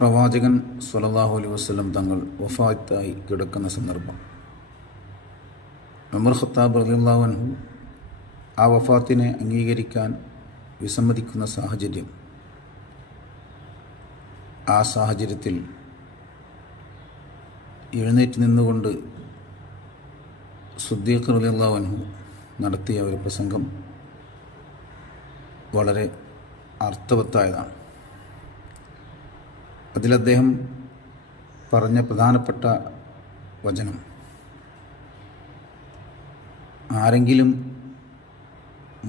പ്രവാചകൻ സ്വല്ലല്ലാഹു അലൈഹി വസല്ലം തങ്ങൾ വഫാത്തായി കിടക്കുന്ന സന്ദർഭം. ഉമർ ഖത്താബ് റളിയല്ലാഹു അൻഹു ആ വഫാത്തിനെ അംഗീകരിക്കാൻ വിസമ്മതിക്കുന്ന സാഹചര്യം. ആ സാഹചര്യത്തിൽ എഴുന്നേറ്റ് നിന്നുകൊണ്ട് സിദ്ദീഖ് റളിയല്ലാഹു അൻഹു നടത്തിയ ഒരു പ്രസംഗം വളരെ അർത്ഥവത്തായതാണ്. അതിലദ്ദേഹം പറഞ്ഞ പ്രധാനപ്പെട്ട വചനം, ആരെങ്കിലും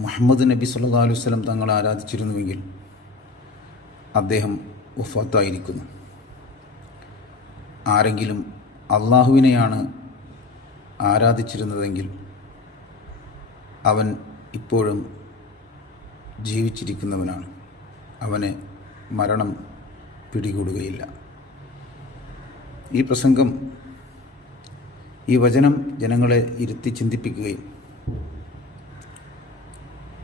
മുഹമ്മദ് നബി സല്ലല്ലാഹു അലൈഹി വസല്ലം തങ്ങളെ ആരാധിച്ചിരുന്നുവെങ്കിൽ അദ്ദേഹം വഫാത്തായിരിക്കുന്നു. ആരെങ്കിലും അള്ളാഹുവിനെയാണ് ആരാധിച്ചിരുന്നതെങ്കിൽ അവൻ ഇപ്പോഴും ജീവിച്ചിരിക്കുന്നവനാണ്, അവനെ മരണം പിടികൂടുകയില്ല. ഈ പ്രസംഗം, ഈ വചനം ജനങ്ങളെ ഇരുത്തി ചിന്തിപ്പിക്കുകയും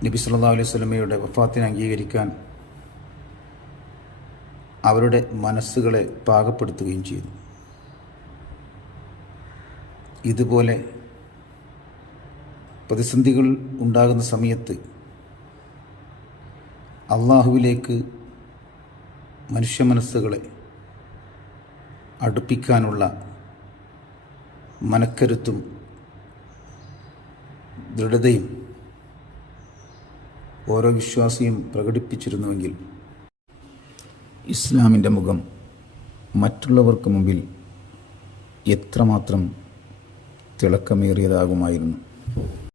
നബി സല്ലല്ലാഹു അലൈഹി വസല്ലമയുടെ വഫാത്തിനെ അംഗീകരിക്കാൻ അവരുടെ മനസ്സുകളെ പാകപ്പെടുത്തുകയും ചെയ്തു. ഇതുപോലെ പ്രതിസന്ധികൾ ഉണ്ടാകുന്ന സമയത്ത് അള്ളാഹുവിലേക്ക് മനുഷ്യ മനസ്സുകളെ അടുപ്പിക്കാനുള്ള മനക്കരുത്തും ദൃഢതയും ഓരോ വിശ്വാസിയും പ്രകടിപ്പിച്ചിരുന്നുവെങ്കിൽ ഇസ്ലാമിൻ്റെ മുഖം മറ്റുള്ളവർക്ക് മുമ്പിൽ എത്രമാത്രം തിളക്കമേറിയതാകുമായിരുന്നു.